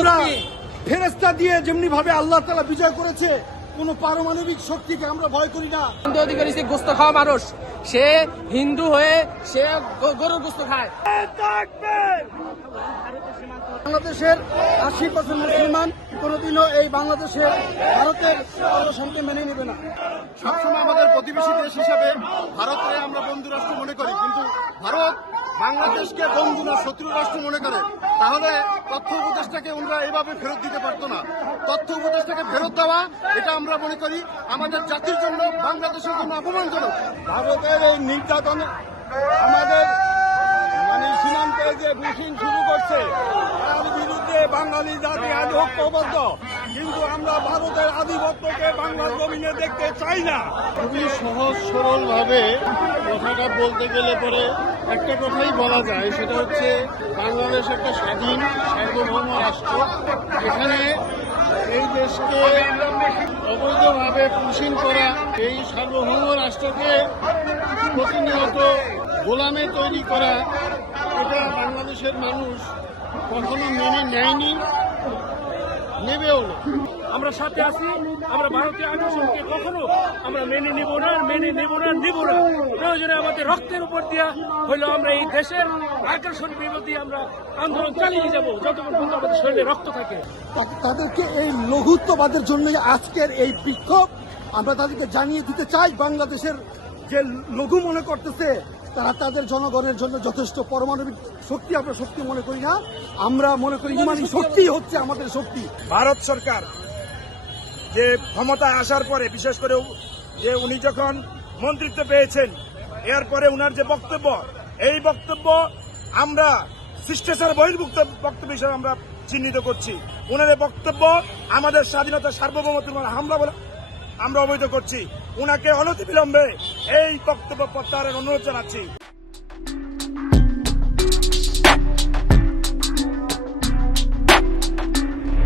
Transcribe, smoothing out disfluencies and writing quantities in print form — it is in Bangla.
আমরা ফেরেশতা দিয়ে যেমনি ভাবে আল্লাহ তাআলা বিজয় করেছে, কোন পারমাণবিক শক্তিকে আমরা ভয় করি না। হিন্দু অধিকারী সে গোস্ত খাওয়া মানুষ, সে হিন্দু হয়ে সে গরুর গোস্ত খায়। বাংলাদেশের 80% মুসলমান কোনোদিনও এই বাংলাদেশের ভারতের অবস্থানকে মেনে নেবে না। সবসময় আমাদের প্রতিবেশী দেশ হিসাবে ভারতকে আমরা বন্ধু রাষ্ট্র মনে করি, কিন্তু ভারত বাংলাদেশকে বন্ধু না শত্রু রাষ্ট্র মনে করে। তাহলে তথ্য উপদেষ্টাকে ওনারা এভাবে ফেরত দিতে পারতো না। তথ্য উপদেষ্টাকে ফেরত দেওয়া এটা আমরা মনে করি আমাদের জাতির জন্য, বাংলাদেশের জন্য অপমানজনক। ভারতের এই নির্যাতন আমাদের সীমান্তে যে বুশিং শুরু করছে, তার বিরুদ্ধে বাঙালি জাতি আজ ঐক্যবদ্ধ, কিন্তু আমরা ভারতের আধিপত্যকে বাংলার জমিনে দেখতে চাই না। খুবই সহজ সরল ভাবে কথাটা বলতে গেলে পরে একটা কথাই বলা যায়, সেটা হচ্ছে বাংলাদেশ একটা স্বাধীন সার্বভৌম রাষ্ট্র। এখানে এই দেশকে অবৈধভাবে পুষিং করা, এই সার্বভৌম রাষ্ট্রকে প্রতিনিয়ত গোলামে তৈরি করা, এটা বাংলাদেশের মানুষ কখনো মেনে নেয়নি, নেবেও না। আমরা সাথে আছি, আমরা ভারতীয় আগ্রাসনকে কখনো আমরা মেনে নিব না, নেব না। প্রয়োজনে আমাদের রক্তের উপর দিয়া হইলো আমরা এই দেশের আগ্রাসন বিরোধী আমরা আন্দোলন চালিয়ে যাব যতক্ষণ পর্যন্ত আমাদের শরীরে রক্ত থাকে। তাদেরকে এই লঘুত্ববাদের জন্যই আজকের এই বিক্ষোভ। আমরা তাদেরকে জানিয়ে দিতে চাই, বাংলাদেশের যে লঘু মনে করতেছে, তারা তাদের জনগণের জন্য যথেষ্ট। পারমাণবিক শক্তি আমরা শক্তি মনে করি না, আমরা মনে করি ইমানি শক্তি হচ্ছে আমাদের শক্তি। ভারত সরকার যে ক্ষমতায় আসার পরে, বিশেষ করে যে উনি যখন মন্ত্রিত্ব পেয়েছেন, এরপরে উনার যে বক্তব্য, এই বক্তব্য আমরা শিষ্টাচার বহির্ভুক্ত বক্তব্য হিসেবে আমরা চিহ্নিত করছি। উনার এই বক্তব্য আমাদের স্বাধীনতা সার্বভৌমত্বের হামলা বলে আমরা অবৈধ করছি। উনাকে অনতিবিলম্বে এই বক্তব্য প্রত্যাহারের অনুরোধ জানাচ্ছি।